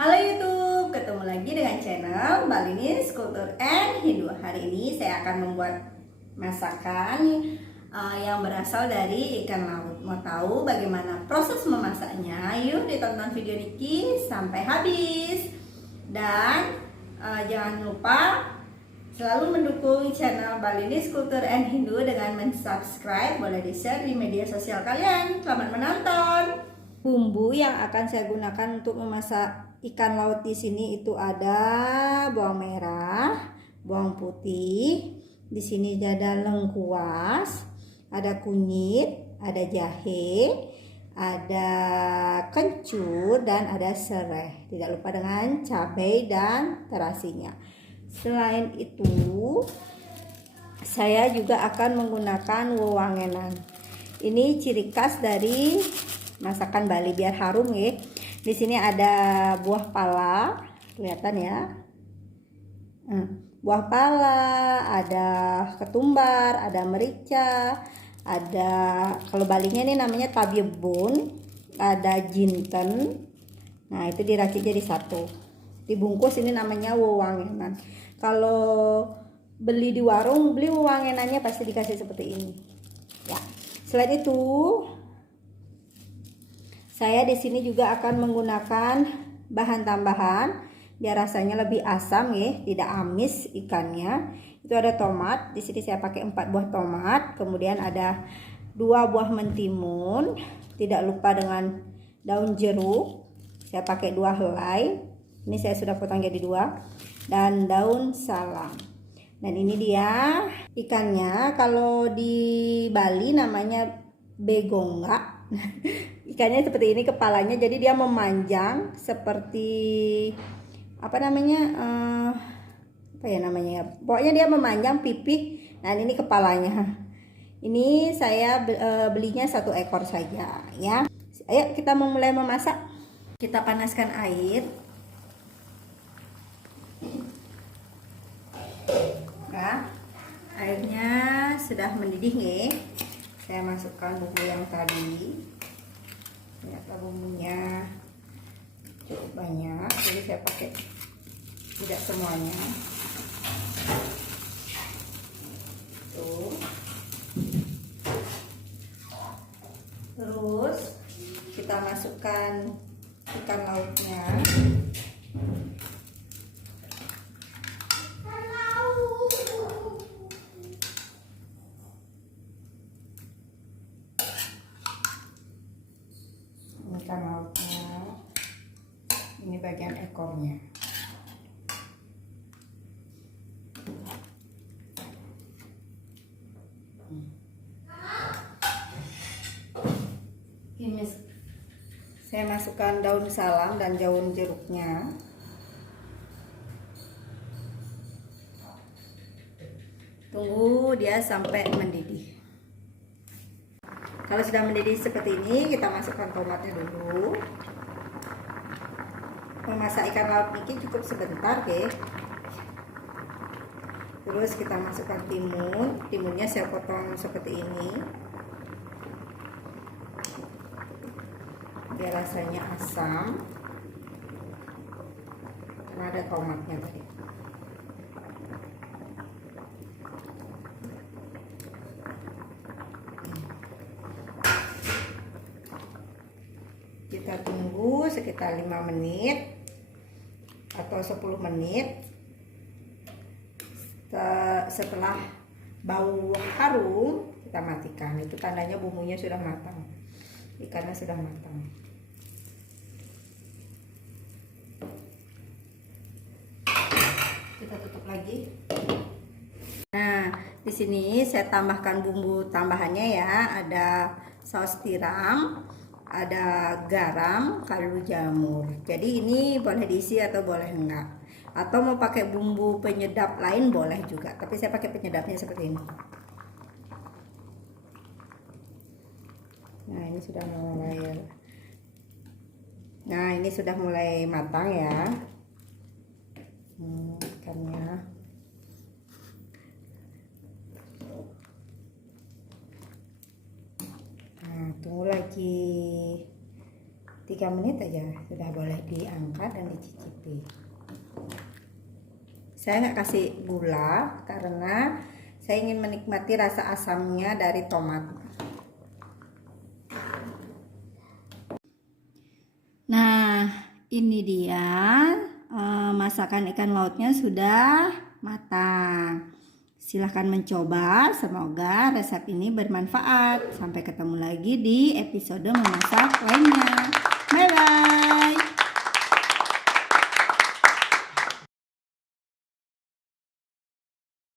Halo YouTube, ketemu lagi dengan channel Balinese Culture and Hindu. Hari ini saya akan membuat masakan yang berasal dari ikan laut. Mau tahu bagaimana proses memasaknya? Yuk ditonton video Niki sampai habis. Dan jangan lupa selalu mendukung channel Balinese Culture and Hindu dengan mensubscribe. Boleh di-share di media sosial kalian. Selamat menonton. Bumbu yang akan saya gunakan untuk memasak ikan laut di sini itu ada bawang merah, bawang putih, di sini ada lengkuas, ada kunyit, ada jahe, ada kencur dan ada serai. Tidak lupa dengan cabai dan terasinya. Selain itu, saya juga akan menggunakan wewangenan. Ini ciri khas dari masakan Bali biar harum ya. Di sini ada buah pala, kelihatan ya. Buah pala, ada ketumbar, ada merica, ada kalau Balinya ini namanya tabiebun, ada jinten. Nah, itu diracik jadi satu. Dibungkus ini namanya wewangenan. Kalau beli di warung, beli wewangenannya pasti dikasih seperti ini. Ya. Selain itu, saya di sini juga akan menggunakan bahan tambahan biar rasanya lebih asam ya, tidak amis ikannya. Itu ada tomat, di sini saya pakai 4 buah tomat, kemudian ada 2 buah mentimun, tidak lupa dengan daun jeruk. Saya pakai 2 helai. Ini saya sudah potong jadi 2 dan daun salam. Dan ini dia ikannya, kalau di Bali namanya begongga. Ikannya seperti ini kepalanya, jadi dia memanjang seperti apa namanya pokoknya dia memanjang pipih. Nah, ini kepalanya. Ini saya belinya 1 ekor saja ya. Ayo kita memulai memasak. Kita panaskan air. Nah, airnya sudah mendidih nih. Saya masukkan bumbu yang tadi. Ternyata bumbunya cukup banyak, jadi saya pakai tidak semuanya. Tuh. Terus kita masukkan ikan lautnya. Ikan lautnya, ini bagian ekornya. Ini saya masukkan daun salam dan daun jeruknya. Tunggu dia sampai mendidih. Kalau sudah mendidih seperti ini, kita masukkan tomatnya dulu. Memasak ikan laut ini cukup sebentar, oke. Terus kita masukkan timun. Timunnya saya potong seperti ini, biar rasanya asam. Karena ada tomatnya tadi. Kita tunggu sekitar 5 menit atau 10 menit. Setelah bau harum, kita matikan. Itu tandanya bumbunya sudah matang, ikannya sudah matang. Kita tutup lagi. Nah, di sini saya tambahkan bumbu tambahannya ya. Ada saus tiram, ada garam, kaldu jamur. Jadi ini boleh diisi atau boleh enggak. Atau mau pakai bumbu penyedap lain boleh juga. Tapi saya pakai penyedapnya seperti ini. Nah, ini sudah mulai. Nah, ini sudah mulai matang ya. Ikannya. Nah, tunggu lagi 3 menit aja sudah boleh diangkat dan dicicipi. Saya nggak kasih gula karena saya ingin menikmati rasa asamnya dari tomat. Nah, ini dia masakan ikan lautnya sudah matang. Silahkan mencoba, semoga resep ini bermanfaat. Sampai ketemu lagi di episode memasak lainnya.